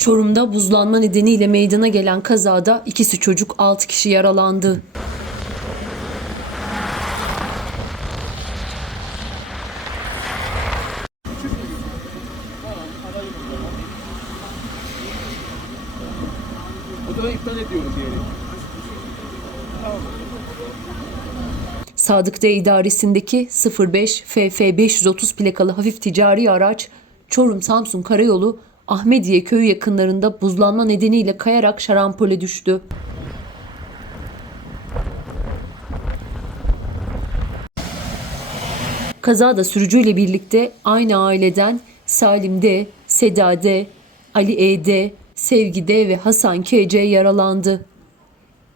Çorum'da buzlanma nedeniyle meydana gelen kazada ikisi çocuk 6 kişi yaralandı. O zaman iptal ediyorum diyelim. Sadık D idaresindeki 05 FF 530 plakalı hafif ticari araç Çorum Samsun Karayolu Ahmediye köyü yakınlarında buzlanma nedeniyle kayarak şarampole düştü. Kazada sürücüyle birlikte aynı aileden Salim D, Seda D, Ali E D, Sevgi D ve Hasan KC yaralandı.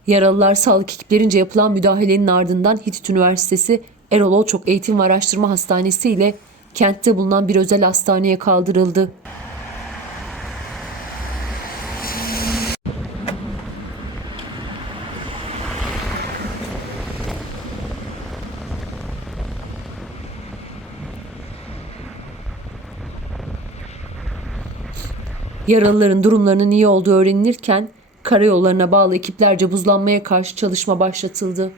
Yaralılar sağlık ekiplerince yapılan müdahalenin ardından Hitit Üniversitesi Erol Olçok Eğitim ve Araştırma Hastanesi ile kentte bulunan bir özel hastaneye kaldırıldı. Yaralıların durumlarının iyi olduğu öğrenilirken karayollarına bağlı ekiplerce buzlanmaya karşı çalışma başlatıldı.